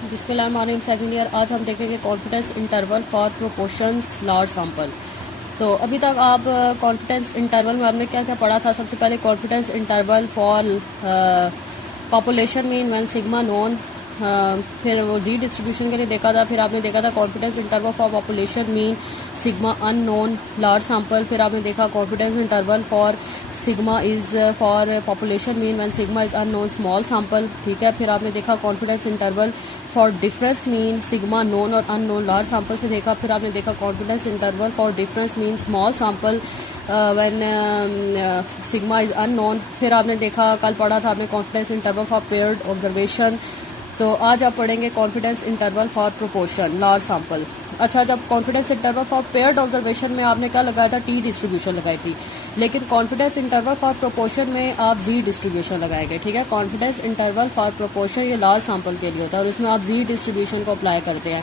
बिस्मिल्लाहिर्रहमानिर्रहीम second year. आज हम देखेंगे confidence interval for proportions large sample. तो अभी तक आप कॉन्फिडेंस इंटरवल में आपने क्या क्या पढ़ा था। सबसे पहले confidence interval for population mean when sigma known, फिर वो जी डिस्ट्रीब्यूशन के लिए देखा था। फिर आपने देखा था confidence interval for population mean sigma unknown large sample. फिर आपने देखा confidence interval for sigma is for population mean when sigma is unknown small sample, ठीक है। फिर आपने देखा confidence interval for difference mean sigma known और अननोन लार्ज सैंपल से देखा। फिर आपने देखा confidence interval for difference mean small sample when sigma is unknown. फिर आपने देखा, कल पढ़ा था आपने confidence interval for paired observation. तो आज आप पढ़ेंगे confidence interval for proportion large sample. अच्छा, जब confidence interval for paired observation में आपने क्या लगाया था, टी डिस्ट्रीब्यूशन लगाई थी, लेकिन कॉन्फिडेंस इंटरवल फॉर प्रोपोर्शन में आप जी डिस्ट्रीब्यूशन लगाएंगे, ठीक है। कॉन्फिडेंस इंटरवल फॉर प्रोपोर्शन ये लार्ज सैंपल के लिए होता है और उसमें आप जी डिस्ट्रीब्यूशन को अप्लाई करते हैं।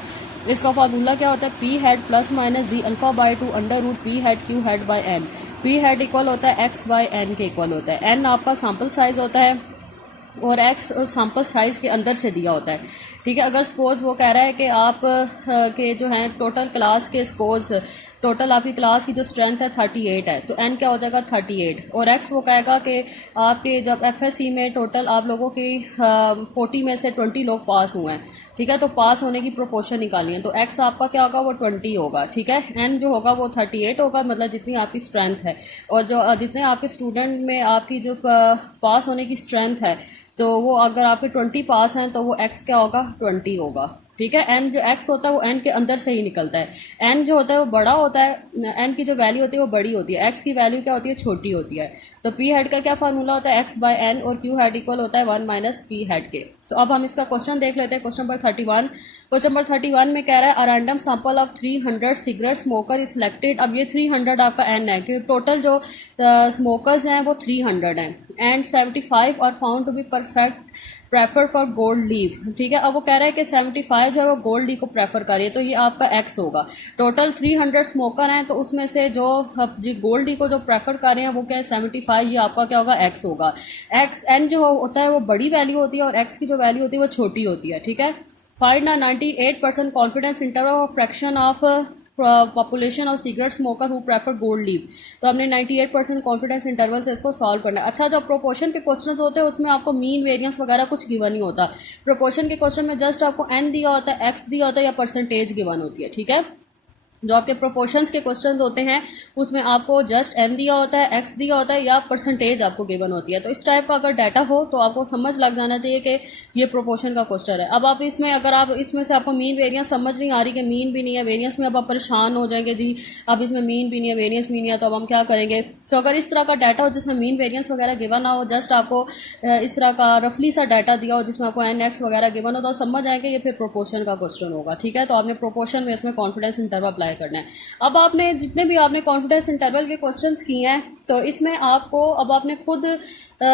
इसका फार्मूला क्या होता है, p hat plus minus z alpha by two under root p hat q hat by n. P hat equal होता है एक्स बाई एन के इक्वल होता है। एन आपका सैंपल साइज होता है और एक्स सैंपल साइज के अंदर से दिया होता है, ठीक है। अगर सपोज वो कह रहा है कि आप के जो हैं टोटल क्लास के सपोज टोटल आपकी क्लास की जो स्ट्रेंथ है 38 है, तो एन क्या हो जाएगा 38। और एक्स वो कहेगा कि आपके जब एफएससी में टोटल आप लोगों की 40 में से 20 लोग पास हुए हैं, ठीक है। तो पास होने की प्रोपोर्शन निकाली है, तो एक्स आपका क्या होगा, वो 20 होगा, ठीक है। एन जो होगा वो 38 होगा, मतलब जितनी आपकी स्ट्रेंथ है। और जो जितने आपके स्टूडेंट में आपकी जो पास होने की स्ट्रेंथ है, तो वो अगर आपके 20 पास हैं तो वो एक्स क्या होगा, 20 होगा, ठीक है। एन जो एक्स होता है वो एन के अंदर से ही निकलता है। एन जो होता है वो बड़ा होता है, एन की जो वैल्यू होती है वो बड़ी होती है, एक्स की वैल्यू क्या होती है, छोटी होती है। तो पी हेड का क्या फार्मूला होता है, एक्स बाय एन, और क्यू हेड इक्वल होता है 1 माइनस पी हेड के। तो अब हम इसका क्वेश्चन देख लेते हैं, क्वेश्चन नंबर 31। क्वेश्चन नंबर 31 में कह रहा है अ random sample of 300 cigarette smoker is selected. अब ये 300 आपका एन है कि टोटल जो स्मोकर्स हैं वो 300 हैं एंड 75 और found to be perfect prefer for gold leaf, ठीक है। अब वो कह रहा है कि 75 जो है वो गोल्ड लीव को प्रेफर करिए, तो ये आपका एक्स होगा। टोटल 300 स्मोकर हैं, तो उसमें से जो गोल्ड लीव को जो प्रेफर कर रहे हैं वो क्या है 75, ये आपका क्या होगा, एक्स होगा। एक्स एन जो होता है वो बड़ी वैल्यू होती है और एक्स की जो वैल्यू होती है वो छोटी होती है, ठीक है। Find 98% confidence interval of fraction of population of cigarette smoker who prefer gold leaf. तो हमने 98% कॉन्फिडेंस इंटरवल से इसको सॉल्व करना है। अच्छा, जब प्रोपोर्शन के क्वेश्चंस होते हैं उसमें आपको मीन वेरिएंस वगैरह कुछ गिवन नहीं होता। प्रोपोर्शन के क्वेश्चन में जस्ट आपको एन दिया होता है, एक्स दिया होता है या परसेंटेज गिवन होती है, ठीक है। जो आपके प्रोपोर्शंस के क्वेश्चंस होते हैं उसमें आपको जस्ट एम दिया होता है, एक्स दिया होता है या परसेंटेज आपको गिवन होती है। तो इस टाइप का अगर डाटा हो तो आपको समझ लग जाना चाहिए कि ये प्रोपोर्शन का क्वेश्चन है। अब आप इसमें अगर आप इसमें से आपको मीन वेरिएंस समझ नहीं आ रही कि मीन भी नहीं है, वेरिएंस में अब आप परेशान हो जाएंगे, जी अब इसमें मीन भी नहीं है, वेरिएंस भी नहीं है, तो अब हम क्या करेंगे। तो अगर इस तरह का डाटा हो जिसमें मीन वेरिएंस वगैरह गिवन ना हो, जस्ट आपको इस तरह का रफली सा डाटा दिया हो जिसमें आपको एन एक्स वगैरह गिवन हो, तो समझ आए कि ये फिर प्रोपोर्शन का क्वेश्चन होगा, ठीक है। तो आपने प्रोपोर्शन में इसमें कॉन्फिडेंस इंटरवल अप्लाई करना है। अब आपने जितने भी आपने कॉन्फिडेंस इंटरवल के क्वेश्चंस किए हैं, तो इसमें आपको अब आपने खुद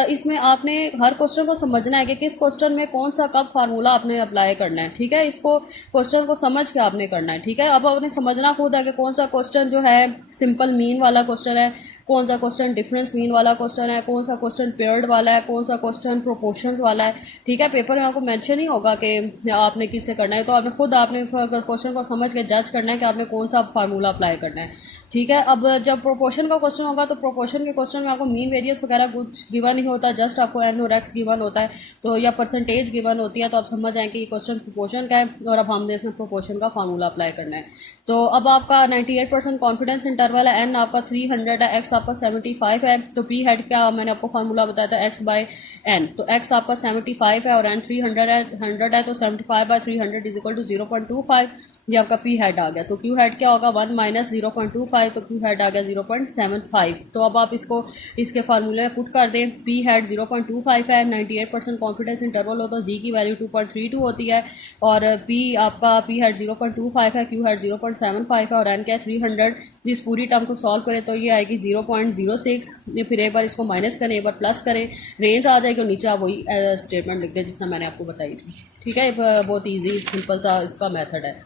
इसमें आपने हर क्वेश्चन को समझना है कि किस क्वेश्चन में कौन सा कब फार्मूला आपने अप्लाई करना है, ठीक है। इसको क्वेश्चन को समझ के आपने करना है, ठीक है। अब आपने समझना खुद है कि कौन सा क्वेश्चन जो है सिंपल मीन वाला क्वेश्चन है, कौन सा क्वेश्चन डिफरेंस मीन वाला क्वेश्चन है, कौन सा क्वेश्चन पेयर्ड वाला है, कौन सा क्वेश्चन प्रोपोर्शंस वाला है, ठीक है। पेपर में आपको मेंशन ही होगा कि आपने किससे करना है, तो आपने खुद आपने क्वेश्चन को समझ के जज करना है कि आपने कौन सा फार्मूला अप्लाई करना है, ठीक है। अब जब प्रोपोर्शन का क्वेश्चन होगा तो प्रोपोर्शन के क्वेश्चन में आपको मीन वेरिएंस वगैरह कुछ गिवन नहीं होता, जस्ट आपको एन और एक्स गिवन होता है, तो या परसेंटेज गिवन होती है, तो आप समझ जाएं कि ये क्वेश्चन प्रोपोर्शन का है और अब हमने इसमें प्रोपोर्शन का फार्मूला अप्लाई करना है। तो अब आपका 98% कॉन्फिडेंस इंटरवल है, एन आपका 300 है, एक्स आपका 75 है, तो पी हेड क्या मैंने आपको फार्मूला बताया था, एक्स बाय एन। तो एक्स आपका 75 है और एन 300 है, 100 है, तो 75 बाय 300 इज इक्वल टू 0.25, ये आपका पी हेड आ गया। तो क्यू हेड क्या होगा 1 माइनस 0.25, तो क्यू हेड आ गया 0.75। तो अब आप इसको इसके फार्मूले में पुट कर दें, पी हेड 0.25 है, 98% कॉन्फिडेंस इंटरवल हो तो जी की वैल्यू 2.32 होती है, और पी आपका पी हेड 0.25 है, क्यू हेड 0.75 है और एन क्या है 300। इस पूरी टर्म को सॉल्व करें तो ये आएगी 0.06। फिर एक बार इसको माइनस करें, एक बार प्लस करें, रेंज आ जाएगी और नीचे आप वही स्टेटमेंट लिख दें जिसने मैंने आपको बताई थी, ठीक है। बहुत ईजी सिंपल सा इसका मेथड है।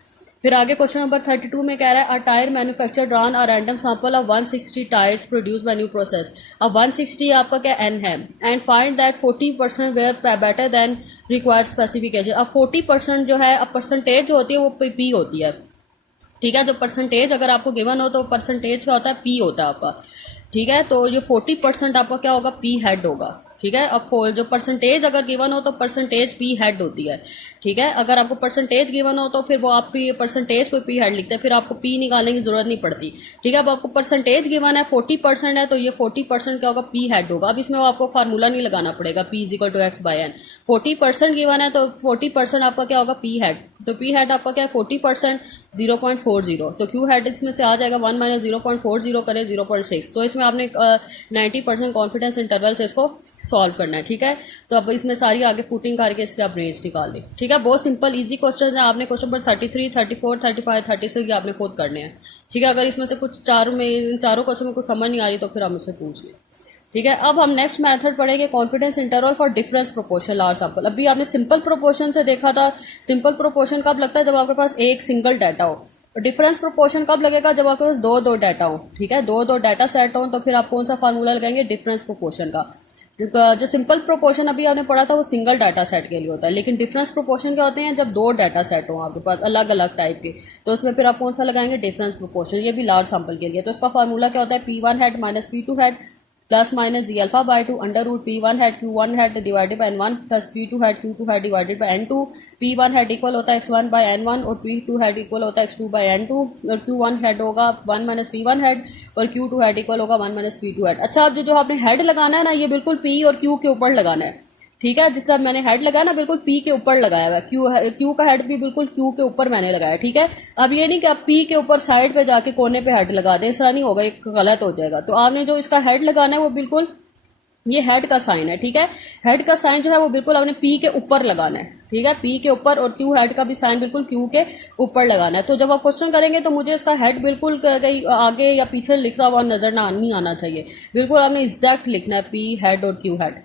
फिर आगे क्वेश्चन नंबर 32 में कह रहा है a tyre manufacture drawn a random sample of 160 tyres produce by new process. अब 160 आपका क्या एन है, and find that 40% were better than required specification. अब 40% जो है, अब परसेंटेज जो होती है वो पी होती है, ठीक है। जो परसेंटेज अगर आपको गिवन हो तो परसेंटेज क्या होता है, पी होता है आपका, ठीक है। तो ये 40% आपका क्या होगा, पी हेड होगा, ठीक है। अब जो परसेंटेज अगर गिवन हो तो परसेंटेज पी हेड होती है, ठीक है। अगर आपको परसेंटेज गिवन हो तो फिर वो आप परसेंटेज को पी हेड लिखते हैं, फिर आपको पी निकालने की जरूरत नहीं पड़ती, ठीक है। अब आपको परसेंटेज गिवन है 40% है, तो ये 40% क्या होगा, पी हेड होगा। अब इसमें आपको फार्मूला नहीं लगाना पड़ेगा, p is equal to x by n. 40% given है तो 40% आपका क्या होगा, पी हेड। तो पी हेड आपका क्या है, 40% 0.40, तो क्यू हेड इसमें से आ जाएगा 1 माइनस 0.40 करें 0.6। तो इसमें आपने 90% कॉन्फिडेंस इंटरवल से इसको सॉल्व करना है, ठीक है। तो अब इसमें सारी आगे पुटिंग करके इसके आप रेंज निकाल लें, ठीक है। बहुत सिंपल इजी क्वेश्चन है। आपने क्वेश्चन नंबर 33, 34, 35, 36 आपने खुद करने हैं, ठीक है। अगर इसमें से कुछ चारों क्वेश्चन में कुछ समझ नहीं आ रही तो फिर आप मुझसे पूछ लें, ठीक है। अब हम नेक्स्ट मेथड पढ़ेंगे confidence interval for difference proportion large sample. अभी आपने सिंपल प्रोपोर्शन से देखा था, सिंपल प्रोपोर्शन कब लगता है, जब आपके पास एक सिंगल डाटा हो। डिफरेंस प्रोपोर्शन कब लगेगा, जब आपके पास दो डाटा हो, ठीक है। दो डाटा सेट हो तो फिर आप कौन सा फार्मूला लगाएंगे, डिफरेंस प्रोपोर्शन का। जो सिंपल प्रोपोर्शन अभी आपने पढ़ा था वो सिंगल डाटा सेट के लिए होता है, लेकिन डिफरेंस प्रोपोर्शन क्या होते हैं, जब दो डाटा सेट हो आपके पास अलग अलग टाइप के, तो उसमें फिर आप कौन सा लगाएंगे, डिफरेंस प्रोपोर्शन। ये भी लार्ज सैंपल के लिए। तो इसका फार्मूला क्या होता है, P1 hat minus P2 hat plus minus z alpha by 2 under root P1 hat Q1 hat divided by N1 plus P2 hat Q2 hat divided by N2। P1 hat equal होता है X1 bye N1 और P2 head equal होता है X2 bye N2 और Q1 head होगा 1 minus P1 head और Q2 head equal होगा 1 minus P2 head. अच्छा, अब जो आपने हेड लगाना है ना, ये बिल्कुल P और Q के ऊपर लगाना है, ठीक है। जिस तरह मैंने हेड लगाया ना, बिल्कुल पी के ऊपर लगाया हुआ है। क्यू का हेड भी बिल्कुल क्यू के ऊपर मैंने लगाया, ठीक है। अब ये नहीं कि आप पी के ऊपर साइड पे जाके कोने पे हेड लगा दें, ऐसा नहीं होगा, एक गलत हो जाएगा। तो आपने जो इसका हेड लगाना है वो बिल्कुल ये हेड का साइन है, ठीक है। हेड का साइन जो है वो बिल्कुल आपने पी के ऊपर लगाना है, ठीक है, पी के ऊपर। और क्यू हेड का भी साइन बिल्कुल क्यू के ऊपर लगाना है। तो जब आप क्वेश्चन करेंगे तो मुझे इसका हेड बिल्कुल कहीं आगे या पीछे लिखा हुआ नजर नहीं आना चाहिए, बिल्कुल आपने एग्जैक्ट लिखना है पी हेड और क्यू हेड।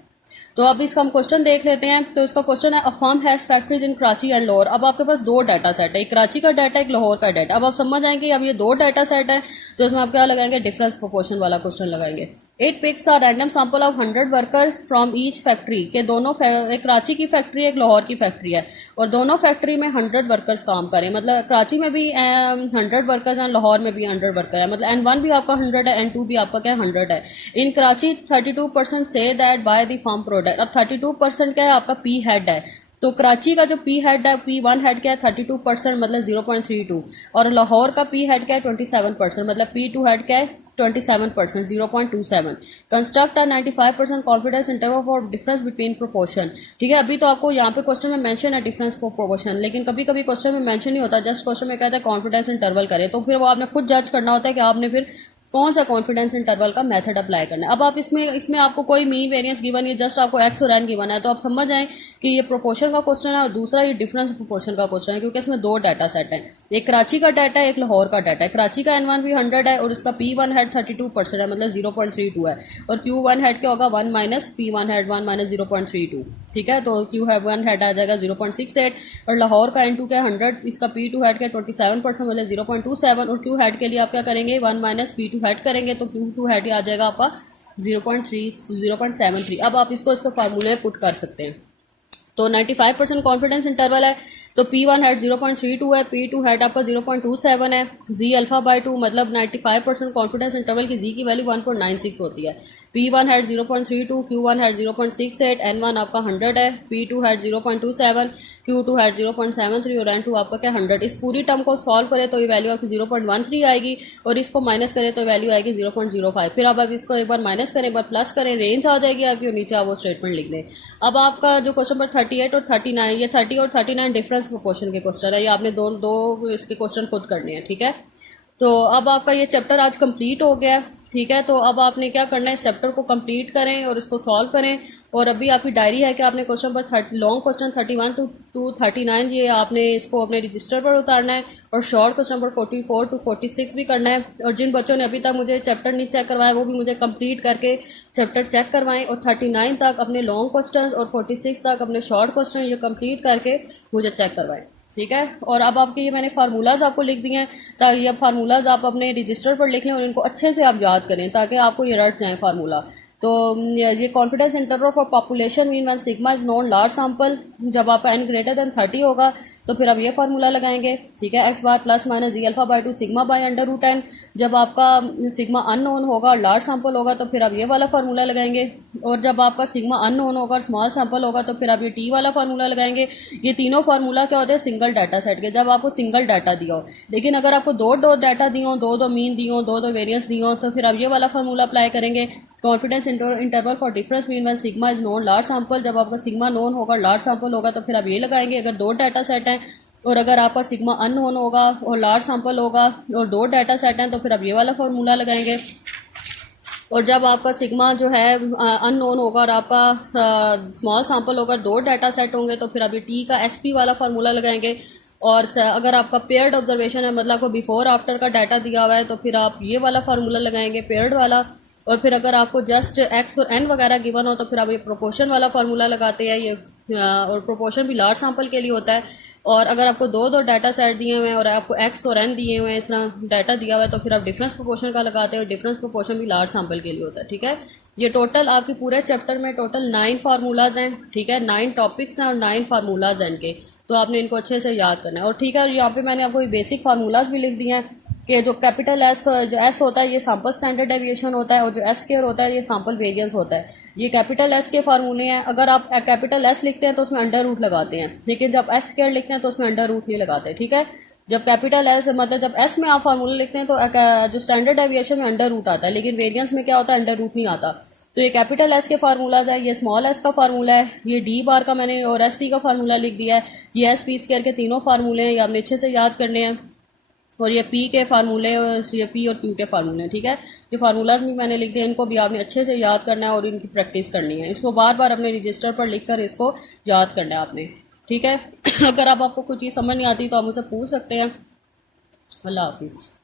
तो अब इसका हम क्वेश्चन देख लेते हैं। तो इसका क्वेश्चन है, a firm has factories in Karachi and Lahore. अब आपके पास दो डाटा सेट है, एक कराची का डाटा, एक लाहौर का डाटा। अब आप समझ आएंगे, अब ये दो डाटा सेट है तो इसमें आप क्या लगाएंगे, डिफरेंस प्रोपोर्शन वाला क्वेश्चन लगाएंगे। 8 picks are random sample of 100 workers from each factory, के दोनों एक कराची की फैक्ट्री एक लाहौर की फैक्ट्री है और दोनों फैक्ट्री में 100 वर्कर्स काम करें। मतलब कराची में भी 100 वर्कर्स हैं, लाहौर में भी 100 वर्कर है। मतलब N1 भी आपका 100 है, N2 भी आपका क्या 100 है। इन Karachi 32% say that by the firm product. अब 32% क्या है आपका पी हेड है, तो कराची का जो पी हेड है, P1 हेड क्या है 32% मतलब 0.32 और लाहौर का पी हेड क्या है 27% मतलब P2 हेड क्या है 27% 0.27। Construct a 95% confidence interval for difference between proportion, ठीक है। अभी तो आपको यहाँ पे क्वेश्चन में मेंशन है डिफरेंस प्रोपोर्शन, लेकिन कभी कभी क्वेश्चन में मेंशन नहीं होता, जस्ट क्वेश्चन में कहता है कॉन्फिडेंस इंटरवल करें, तो फिर वो आपने खुद जज करना होता है कि आपने फिर कौन सा कॉन्फिडेंस इंटरवल का मेथड अप्लाई करना है। अब आप इसमें आपको कोई मीन वेरिएंस गिवन है, जस्ट आपको एक्स और एन गिवन है, तो आप समझ जाएं कि ये प्रोपोर्शन का क्वेश्चन है और दूसरा ये डिफरेंस प्रोपोर्शन का क्वेश्चन है, क्योंकि इसमें दो डाटा सेट है, एक कराची का डाटा है, एक लाहौर का डाटा है। कराची का N1 भी 100 है और उसका P1 हेड 32% है मतलब 0.32 है और Q1 हेड क्या होगा 1 माइनस P1 हेड 1 माइनस 0.32, ठीक है। तो Q1 हेड आ जाएगा 0.68 और लाहौर का N2 क्या 100, इसका P2 हेड क्या 27% मतलब 0.27 और Q हेड के लिए आप क्या करेंगे 1 माइनस P2 हेड करेंगे तो Q2 हेड आ जाएगा आपका 0.73। अब आप इसको फार्मूले में पुट कर सकते हैं। तो 95% कॉन्फिडेंस इंटरवल है तो P1 हेड 0.32 है, P2 हेड आपका 0.27 है, जी अल्फा बाय 2 मतलब 95% कॉन्फिडेंस इंटरवल की जी की वैल्यू 1.96 होती है। P1 head 0.32, Q1 head 0.68, N1 आपका 100 है, P2 हेड 0.27, Q2 हेड 0.73 और N2 आपका क्या 100। इस पूरी टर्म को सॉल्व करें तो ये वैल्यू आपकी 0.13 आएगी और इसको माइनस करें तो वैल्यू आएगी 0.05। फिर अब इसको एक बार माइनस करें, एक बार प्लस करें, रेंज आ जाएगी आपकी और नीचे आप वो स्टेटमेंट लिख दें। अब आपका जो क्वेश्चन नंबर 38 और 39, ये 30 और 39 डिफरेंस प्रोपोर्शन के क्वेश्चन है, ये आपने दो इसके क्वेश्चन खुद करने हैं, ठीक है। तो अब आपका ये चैप्टर आज कंप्लीट हो गया, ठीक है। तो अब आपने क्या करना है, इस चैप्टर को कंप्लीट करें और इसको सॉल्व करें। और अभी आपकी डायरी है कि आपने question number long question 31 to 39 ये आपने इसको अपने रजिस्टर पर उतारना है और शॉर्ट क्वेश्चन नंबर 44 टू 46 भी करना है। और जिन बच्चों ने अभी तक मुझे चैप्टर नहीं चेक करवाया वो भी मुझे कंप्लीट करके चैप्टर चेक करवाएं और 39 तक अपने लॉन्ग क्वेश्चन और 46 तक अपने शॉर्ट क्वेश्चन ये कंप्लीट करके मुझे चेक करवाएं। ठीक है। और अब आपके ये मैंने फार्मूलाज आपको लिख दिए हैं, ताकि ये फार्मूलाज आप अपने रजिस्टर पर लिख लें और इनको अच्छे से आप याद करें ताकि आपको ये रट जाए फार्मूला। तो ये confidence interval for population mean when sigma is non large sample, जब आपका n ग्रेटर देन 30 होगा तो फिर आप ये फार्मूला लगाएंगे, ठीक है। x bar plus minus z alpha by 2 sigma by √n, जब आपका सिग्मा अननोन होगा और लार्ज सैंपल होगा तो फिर आप ये वाला फार्मूला लगाएंगे, और जब आपका सिग्मा अननोन होगा और स्मॉल सैंपल होगा तो फिर आप ये t वाला फार्मूला लगाएंगे। ये तीनों फार्मूला क्या होते हैं, सिंगल डाटा सेट के, जब आपको सिंगल डाटा दिया हो। लेकिन अगर आपको दो डाटा दिए हो, दो मीन दिए हो, दो वेरियंस दिए हो, तो फिर आप ये वाला फार्मूला अप्लाई करेंगे। Confidence interval for difference mean when sigma is known large sample, जब आपका सिग्मा नोन होगा लार्ज सैंपल होगा तो फिर आप ये लगाएंगे अगर दो डाटा सेट हैं, और अगर आपका सिग्मा अननोन होगा और लार्ज सैंपल होगा और दो डाटा सेट हैं तो फिर आप ये वाला फार्मूला लगाएंगे। और जब आपका सिग्मा जो है अननोन होगा और आपका स्मॉल सैंपल होगा, दो डाटा सेट होंगे तो फिर आप ये टी का एसपी वाला फार्मूला लगाएंगे। और अगर आपका पेयर्ड ऑब्जर्वेशन है, मतलब आपको बिफोर आफ्टर का डाटा दिया हुआ है, तो फिर आप ये वाला फार्मूला लगाएंगे पेयर्ड वाला। और फिर अगर आपको जस्ट एक्स और एन वगैरह गिवन हो तो फिर आप ये प्रोपोर्शन वाला फार्मूला लगाते हैं। ये और प्रोपोर्शन भी लार्ज सैंपल के लिए होता है। और अगर आपको दो डाटा सेट दिए हुए हैं और आपको एक्स और एन दिए हुए हैं, इस तरह डाटा दिया हुआ है, तो फिर आप डिफरेंस प्रोपोर्शन का लगाते हैं, और डिफरेंस प्रोपोर्शन भी लार्ज सैंपल के लिए होता है, ठीक है। ये टोटल आपके पूरे चैप्टर में टोटल 9 फार्मूलाज हैं, ठीक है। 9 टॉपिक्स हैं और 9 फार्मूलाज हैं इनके, तो आपने इनको अच्छे से याद करना है। और ठीक है, यहाँ पे मैंने आपको बेसिक फार्मूलाज भी लिख दिए हैं कि जो कैपिटल एस, जो एस होता है ये सैंपल स्टैंडर्ड डेविएशन होता है, और जो एस स्क्वायर होता है ये सैंपल वेरिएंस होता है। ये कैपिटल एस के फार्मूले हैं। अगर आप कैपिटल एस लिखते हैं तो उसमें अंडर रूट लगाते हैं, लेकिन जब एस स्क्वायर लिखते हैं तो उसमें अंडर रूट नहीं लगाते, ठीक है। जब कैपिटल एस मतलब जब एस में आप फार्मूला लिखते हैं तो जो स्टैंडर्ड डेविएशन में अंडर रूट आता है, लेकिन वेरिएंस में क्या होता है, अंडर रूट नहीं आता। तो ये कैपिटल एस के फार्मूलाज है, ये स्मॉल एस का फार्मूला है, ये डी बार का मैंने और एस टी का फार्मूला लिख दिया है। ये एस पी स्क्वायर के तीनों फार्मूले हैं, ये आपने अच्छे से याद करने हैं। और ये पी के फार्मूले, ये पी और क्यू के फार्मूले, ठीक है। ये फार्मूलाज भी मैंने लिख दिए, इनको भी आपने अच्छे से याद करना है और इनकी प्रैक्टिस करनी है। इसको बार बार अपने रजिस्टर पर लिख कर इसको याद करना है आपने, ठीक है। अगर आपको कोई चीज़ समझ नहीं आती तो आप मुझसे पूछ सकते हैं। अल्लाह हाफिज़।